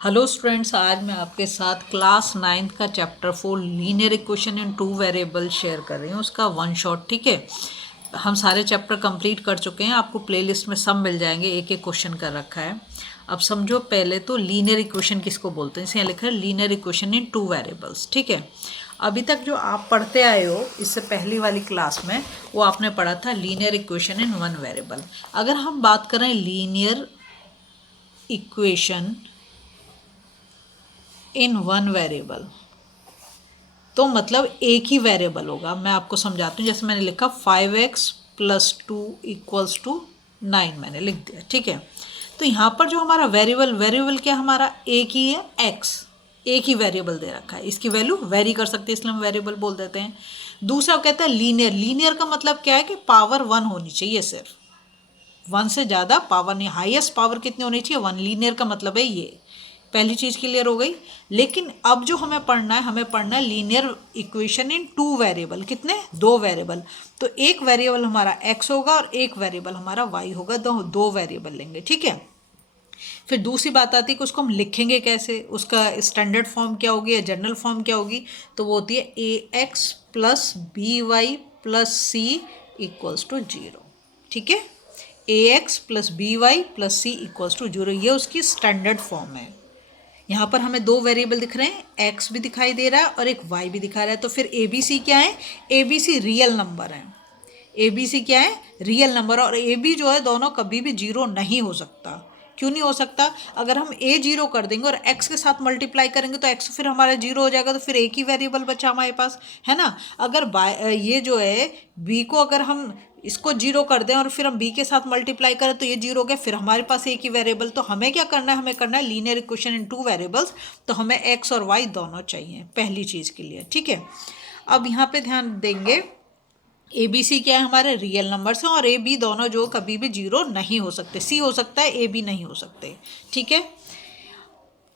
Hello students, आज मैं आपके साथ क्लास 9th का चैप्टर 4 लीनियर इक्वेशन इन टू वेरिएबल शेयर कर रही हूँ। उसका वन शॉट। ठीक है, हम सारे चैप्टर कंप्लीट कर चुके हैं, आपको प्लेलिस्ट में सब मिल जाएंगे, एक एक क्वेश्चन कर रखा है। अब समझो, पहले तो लीनियर इक्वेशन किसको बोलते हैं, इसे यहाँ लिखा है लीनियर इक्वेशन इन टू वेरिएबल्स। ठीक है, अभी तक जो आप पढ़ते आए हो इससे पहली वाली क्लास में वो आपने पढ़ा था linear equation in one variable. अगर हम बात करें linear equation in one variable, तो मतलब एक ही वेरिएबल होगा। मैं आपको समझाती हूँ। जैसे मैंने लिखा 5x + 2 = 9 मैंने लिख दिया। ठीक है, तो यहाँ पर जो हमारा वेरिएबल क्या हमारा एक ही है, x। एक ही वेरिएबल दे रखा है, इसकी वैल्यू वेरी कर सकते हैं, इसलिए हम वेरिएबल बोल देते हैं। दूसरा कहता है लीनियर। लीनियर का मतलब क्या है कि पावर 1 होनी चाहिए, सिर्फ 1 से ज़्यादा पावर नहीं। हाईएस्ट पावर कितनी होनी चाहिए, 1। लीनियर का मतलब है ये। पहली चीज़ क्लियर हो गई। लेकिन अब जो हमें पढ़ना है, लीनियर इक्वेशन इन टू वेरिएबल। कितने? 2 वेरिएबल। तो एक वेरिएबल हमारा x होगा और एक वेरिएबल हमारा y होगा। दो वेरिएबल लेंगे। ठीक है, फिर दूसरी बात आती है कि उसको हम लिखेंगे कैसे, उसका स्टैंडर्ड फॉर्म क्या होगी या जनरल फॉर्म क्या होगी। तो वो होती है ax + by + c = 0। ठीक है, ax + by + c = 0, ये उसकी स्टैंडर्ड फॉर्म है। यहाँ पर हमें 2 वेरिएबल दिख रहे हैं, x भी दिखाई दे रहा है और एक y भी दिखा रहा है। तो फिर ABC क्या है? ABC रियल नंबर है। ABC क्या है? Real number. और AB जो है, दोनों कभी भी 0 नहीं हो सकता। क्यों नहीं हो सकता? अगर हम A 0 कर देंगे और x के साथ मल्टीप्लाई करेंगे तो x फिर हमारा 0 हो जाएगा, तो फिर एक ही वेरिएबल बचा हमारे पास, है ना। अगर ये जो है B को अगर हम इसको 0 कर दें और फिर हम b के साथ मल्टीप्लाई करें तो ये 0 हो गया, फिर हमारे पास एक ही वेरिएबल। तो हमें क्या करना है, हमें करना है लीनियर इक्वेशन इन टू वेरिएबल्स। तो हमें x और y दोनों चाहिए पहली चीज़ के लिए। ठीक है, अब यहाँ पे ध्यान देंगे, ए बी सी क्या है, हमारे रियल नंबर्स हैं और ए बी दोनों जो कभी भी 0 नहीं हो सकते। सी हो सकता है, ए बी नहीं हो सकते। ठीक है,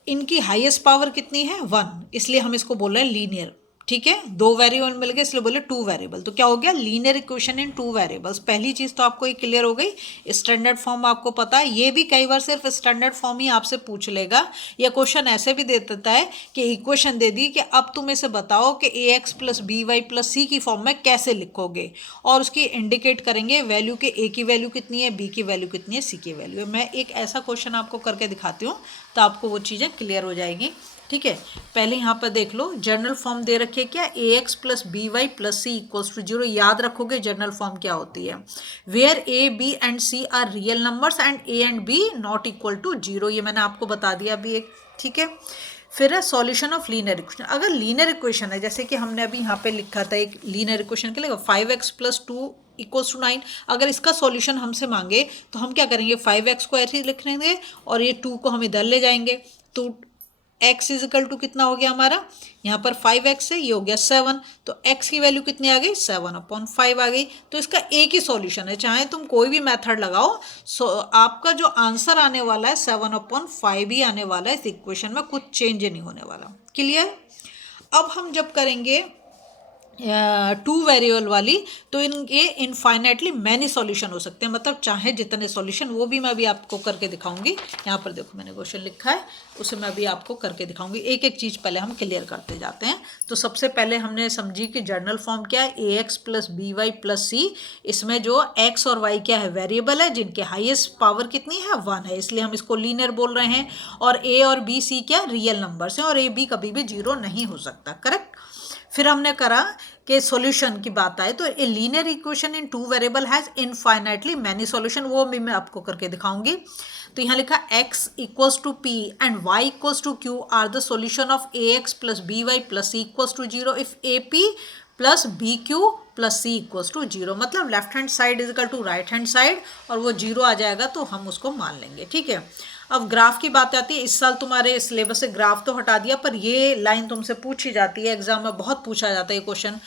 इनकी हाईएस्ट पावर कितनी है, 1, इसलिए हम इसको बोल रहे हैं लीनियर। ठीक है, 2 वेरिएबल मिल गए इसलिए बोले 2 वेरिएबल। तो क्या हो गया, लीनियर इक्वेशन इन 2 वेरिएबल्स। पहली चीज़ तो आपको ये क्लियर हो गई, स्टैंडर्ड फॉर्म आपको पता है। ये भी कई बार सिर्फ स्टैंडर्ड फॉर्म ही आपसे पूछ लेगा, या क्वेश्चन ऐसे भी दे देता है कि इक्वेशन दे दी कि अब तुम इसे बताओ कि ax + by + c की फॉर्म में कैसे लिखोगे, और उसकी इंडिकेट करेंगे वैल्यू के, a की वैल्यू कितनी है, b की वैल्यू कितनी है, c की वैल्यू है। मैं एक ऐसा क्वेश्चन आपको करके दिखाती हूँ तो आपको वो चीज़ें क्लियर हो जाएगी। ठीक है, पहले यहाँ पर देख लो, जनरल फॉर्म दे रखी है क्या, ax + by + c = 0। याद रखोगे जनरल फॉर्म क्या होती है, where a b and c are real numbers and a and b not equal to 0। ये मैंने आपको बता दिया अभी एक। ठीक है, फिर है सॉल्यूशन ऑफ लीनियर इक्वेशन। अगर लीनियर इक्वेशन है, जैसे कि हमने अभी यहाँ पे लिखा था एक लीनियर इक्वेशन के लिए 5x + 2 = 9। अगर इसका सॉल्यूशन हमसे मांगे तो हम क्या करेंगे, 5x को ऐसे लिख लेंगे और ये 2 को हम इधर ले जाएंगे। तो x = कितना हो गया हमारा, यहाँ पर 5x है, ये हो गया 7। तो x की वैल्यू कितनी आ गई, 7/5 आ गई। तो इसका एक ही सॉल्यूशन है, चाहे तुम कोई भी मेथड लगाओ, आपका जो आंसर आने वाला है 7/5 ही आने वाला है। इस इक्वेशन में कुछ चेंज नहीं होने वाला। क्लियर? अब हम जब करेंगे 2 वेरिएबल वाली, तो इनके इनफाइनाइटली मैनी सॉल्यूशन हो सकते हैं, मतलब चाहे जितने सॉल्यूशन, वो भी मैं अभी आपको करके दिखाऊंगी। यहाँ पर देखो मैंने क्वेश्चन लिखा है, उसे मैं अभी आपको करके दिखाऊंगी। एक एक चीज़ पहले हम क्लियर करते जाते हैं। तो सबसे पहले हमने समझी कि जनरल फॉर्म क्या है, ax + by + c। इसमें जो x और y क्या है, वेरिएबल है जिनके हाईएस्ट पावर कितनी है, 1 है, इसलिए हम इसको लीनियर बोल रहे हैं। और a और b c क्या रियल नंबर्स हैं और a b कभी भी 0 नहीं हो सकता। करेक्ट? फिर हमने करा कि सॉल्यूशन की बात आए तो ए linear equation in two variable has infinitely many solution, वो भी मैं आपको करके दिखाऊंगी। तो यहाँ लिखा x = p and y = q are the solution of ax + by + c = 0 if ap + bq + c = 0। मतलब left hand side = right hand side, और वो 0 आ जाएगा तो हम उसको मान लेंगे। ठीक है, अब ग्राफ की बात आती है। इस साल तुम्हारे सिलेबस से ग्राफ तो हटा दिया, पर ये लाइन तुमसे पूछी जाती है, एग्जाम में बहुत पूछा जाता है ये क्वेश्चन,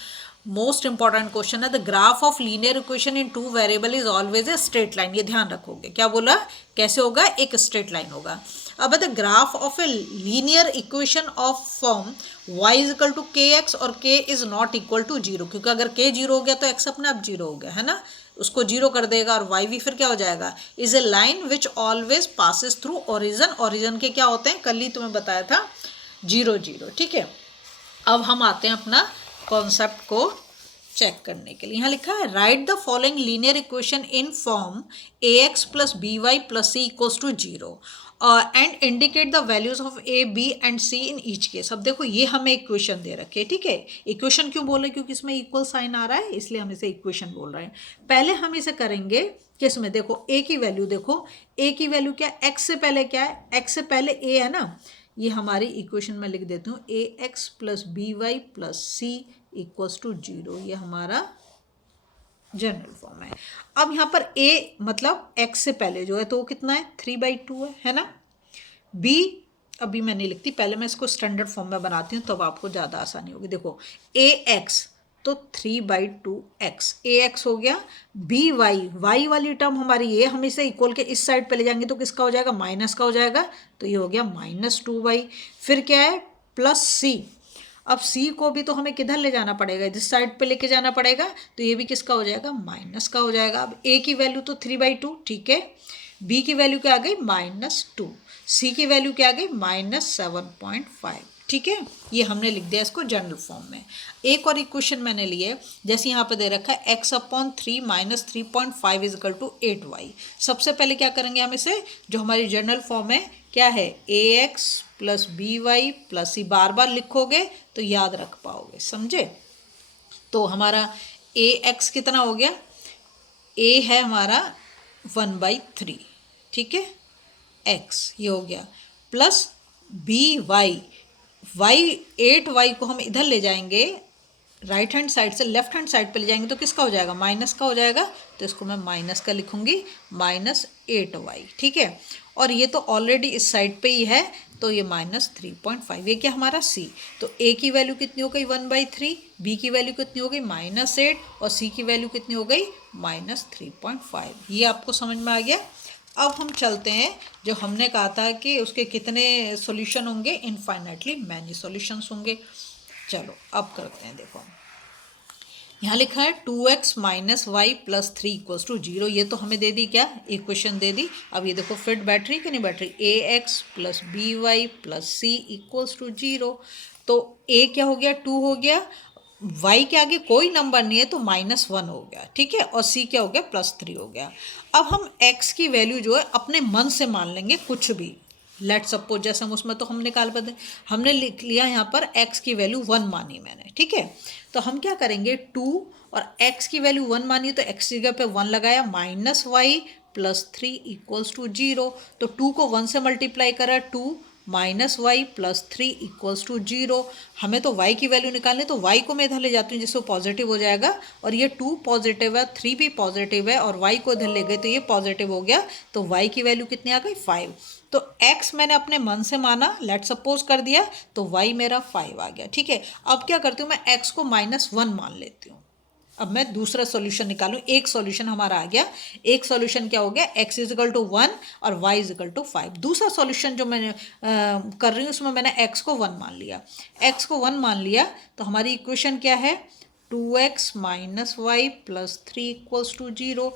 मोस्ट इंपॉर्टेंट क्वेश्चन है। The graph of linear equation in two variable is always a straight line. ये ध्यान रखोगे। क्या बोला, कैसे होगा, एक स्ट्रेट लाइन होगा। अब the graph of a linear equation of form y is equal to k x और k is not equal to zero, क्योंकि अगर k जीरो हो गया तो x अपने आप जीरो हो गया है ना, उसको जीरो कर देगा और y भी फिर क्या हो जाएगा, is a line which always passes through origin. Origin के क्या होते हैं, कल ही तुम्हें बताया था, जीरो जीरो। ठीक है, अब हम आते हैं अपना कॉन्सेप्ट को चेक करने के लिए। यहाँ लिखा है write the following linear equation in form a x plus B Y plus C equals to zero and indicate the values of a b and c in each case. अब देखो ये हमें इक्वेशन दे रखे, ठीक है, इक्वेशन क्यों बोल रहे, क्योंकि इसमें इक्वल साइन आ रहा है इसलिए हम इसे इक्वेशन बोल रहे हैं। पहले हम इसे करेंगे किसमें, देखो ए की वैल्यू, देखो ए की वैल्यू क्या, एक्स से पहले क्या है, एक्स से पहले ए है ना, ये हमारी इक्वेशन में लिख देती हूँ A x plus B Y plus C equals to zero, ये हमारा जनरल फॉर्म है। अब यहाँ पर a मतलब x से पहले जो है तो वो कितना है, 3/2 है ना। b अभी मैं नहीं लिखती, पहले मैं इसको स्टैंडर्ड फॉर्म में बनाती हूँ तब आपको ज़्यादा आसानी होगी। देखो ax तो 3/2x ax हो गया, y वाली टर्म हमारी ये, हम इसे इक्वल के इस साइड पे ले जाएंगे तो किसका हो जाएगा, माइनस का हो जाएगा, तो ये हो गया -2y। फिर क्या है, प्लस c। अब c को भी तो हमें किधर ले जाना पड़ेगा, जिस साइड पे लेके जाना पड़ेगा, तो ये भी किसका हो जाएगा, माइनस का हो जाएगा। अब a की वैल्यू तो 3/2, ठीक है, b की वैल्यू क्या आ गई, -2, c की वैल्यू क्या आ गई, -7.5, ठीक है। ये हमने लिख दिया इसको जनरल फॉर्म में। एक और इक्वेशन मैंने लिए, जैसे यहाँ पे दे रखा है x/3 - 3.5 is equal to 8y। सबसे पहले क्या करेंगे हम इसे, जो हमारी जनरल फॉर्म है क्या है, ax plus B Y plus C, बार बार लिखोगे तो याद रख पाओगे, समझे। तो हमारा ax कितना हो गया, a है हमारा 1/3, ठीक है, x ये हो गया, plus B Y, Y 8y को हम इधर ले जाएंगे, राइट हैंड साइड से लेफ्ट हैंड साइड पे ले जाएंगे तो किसका हो जाएगा, माइनस का हो जाएगा, तो इसको मैं माइनस का लिखूंगी, -8y, ठीक है। और ये तो ऑलरेडी इस साइड पे ही है तो ये -3.5, ये क्या हमारा c। तो a की वैल्यू कितनी हो गई, 1/3, b की वैल्यू कितनी हो गई, -8, और c की वैल्यू कितनी हो गई, -3.5। ये आपको समझ में आ गया। अब हम चलते हैं, जो हमने कहा था कि उसके कितने सॉल्यूशन होंगे, इनफाइनाइटली मैनी सॉल्यूशंस होंगे। चलो अब करते हैं, देखो यहाँ लिखा है 2x - y + 3 इक्वल्स टू 0, ये तो हमें दे दी क्या, इक्वेशन दे दी। अब ये देखो फिट बैठ रही कि नहीं बैठ रही, ax + by + c equals to 0। तो a क्या हो गया, 2 हो गया, y के आगे कोई नंबर नहीं है तो -1 हो गया, ठीक है, और c क्या हो गया, +3 हो गया। अब हम x की वैल्यू जो है अपने मन से मान लेंगे कुछ भी, लेट सपोज, जैसे हम उसमें तो हम निकाल पाते, हमने लिख लिया यहाँ पर x की वैल्यू 1 मानी मैंने, ठीक है। तो हम क्या करेंगे, 2 और x की वैल्यू 1 मानी तो x की जगह पे 1 लगाया, -y + 3 इक्वल्स टू 0। तो 2 को 1 से मल्टीप्लाई करा, 2 -y + 3 इक्वल्स टू 0। हमें तो y की वैल्यू निकालनी, तो y को मैं इधर ले जाती हूँ जिससे पॉजिटिव हो जाएगा, और ये 2 पॉजिटिव है, 3 भी पॉजिटिव है, और y को इधर ले गए तो ये पॉजिटिव हो गया, तो y की वैल्यू कितनी आ गई, 5। तो x मैंने अपने मन से माना, लेट सपोज कर दिया, तो y मेरा 5 आ गया, ठीक है। अब क्या करती हूँ मैं, x को -1 मान लेती हूँ। अब मैं दूसरा सॉल्यूशन निकालूं, एक सॉल्यूशन हमारा आ गया, एक सॉल्यूशन क्या हो गया, x = 1 और y = 5। दूसरा सॉल्यूशन जो मैंने कर रही हूँ उसमें मैंने x को 1 मान लिया, x को 1 मान लिया, तो हमारी इक्वेशन क्या है, 2x - y + 3 equals to 0।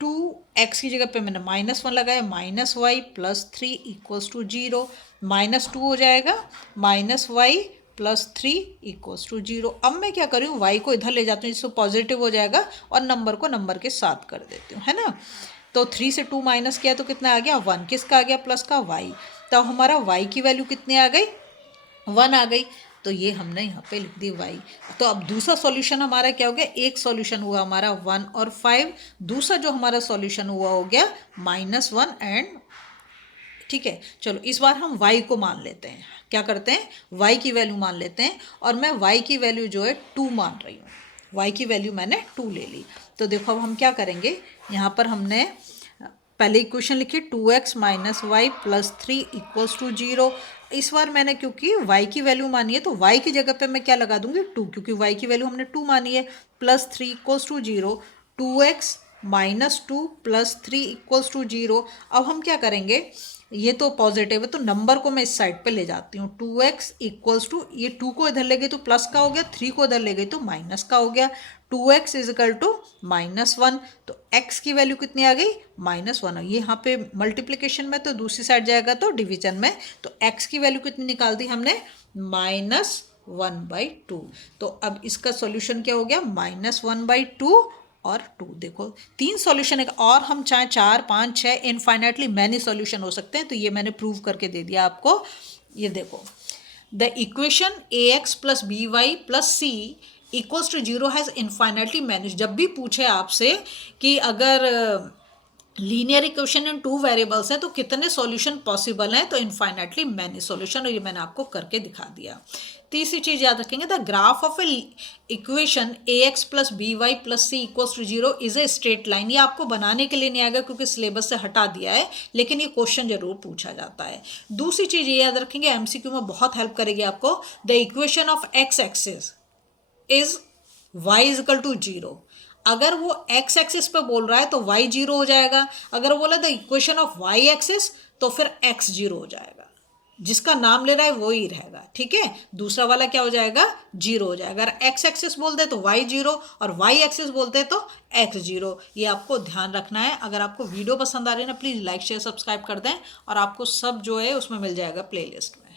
2x की जगह पे मैंने -1 लगाया, -y + 3 इक्वल्स टू 0, -2 हो जाएगा, -y + 3 इक्वल्स टू 0। अब मैं क्या कर रही हूँ, y को इधर ले जाती हूँ जिससे पॉजिटिव हो जाएगा, और नंबर को नंबर के साथ कर देती हूँ, है ना। तो 3 से 2 माइनस किया तो कितना आ गया, 1, किसका आ गया, प्लस का, y। तो हमारा y की वैल्यू कितनी आ गई, 1 आ गई, तो ये हमने यहाँ पे लिख दी y। तो अब दूसरा सॉल्यूशन हमारा क्या हो गया, एक सॉल्यूशन हुआ हमारा 1 और 5, दूसरा जो हमारा सॉल्यूशन हुआ हो गया -1 एंड, ठीक है। चलो इस बार हम y को मान लेते हैं, क्या करते हैं, y की वैल्यू मान लेते हैं, और मैं y की वैल्यू जो है 2 मान रही हूँ, y की वैल्यू मैंने 2 ले ली। तो देखो अब हम क्या करेंगे, यहाँ पर हमने पहले इक्वेशन लिखी 2x - y + 3 इक्वल्स टू 0। इस बार मैंने क्योंकि y की वैल्यू मानी है तो y की जगह पे मैं क्या लगा दूंगी, 2, क्योंकि y की वैल्यू हमने 2 मानी है, +3 इक्वल्स टू 0। 2x -2 + 3 = 0। अब हम क्या करेंगे, ये तो पॉजिटिव है तो नंबर को मैं इस साइड पे ले जाती हूँ। 2x = ये 2 को इधर ले गई तो प्लस का हो गया, 3 को इधर ले गई तो माइनस का हो गया। 2x = -1, तो x की वैल्यू कितनी आ गई, -1। ये यहाँ पे मल्टीप्लिकेशन में तो दूसरी साइड जाएगा तो डिवीजन में, तो x की वैल्यू कितनी निकाल दी हमने, -1/2। तो अब इसका सॉल्यूशन क्या हो गया, -1/2 और 2। देखो 3 सॉल्यूशन है, और हम चाहे 4, 5, 6 इनफाइनाइटली मैनी सॉल्यूशन हो सकते हैं। तो ये मैंने प्रूव करके दे दिया आपको। ये देखो, the equation ax + by + c = 0 has infinitely many. जब भी पूछे आपसे कि अगर लीनियर इक्वेशन इन 2 वेरिएबल्स हैं तो कितने सॉल्यूशन पॉसिबल हैं, तो इनफाइनाइटली मैनी सॉल्यूशन, और ये मैंने आपको करके दिखा दिया। तीसरी चीज याद रखेंगे, the graph of A equation ax + by + c = 0 is a straight line. ये आपको बनाने के लिए नहीं आएगा क्योंकि सिलेबस से हटा दिया है, लेकिन ये क्वेश्चन जरूर पूछा जाता है। दूसरी चीज ये याद रखेंगे, एमसीक्यू में बहुत हेल्प करेगी आपको, the equation of x axis is y = 0। अगर वो x एक्सिस पे बोल रहा है तो y 0 हो जाएगा, अगर वो बोला the equation of y axis तो फिर x 0 हो जाएगा। जिसका नाम ले रहा है वो ही रहेगा, ठीक है। दूसरा वाला क्या हो जाएगा, 0 हो जाएगा। अगर x एक्सिस बोलते तो y 0 और y एक्सिस बोलते तो x 0। ये आपको ध्यान रखना है। अगर आपको वीडियो पसंद आ रही है ना, प्लीज़ लाइक शेयर सब्सक्राइब कर दें, और आपको सब जो है उसमें मिल जाएगा प्लेलिस्ट में।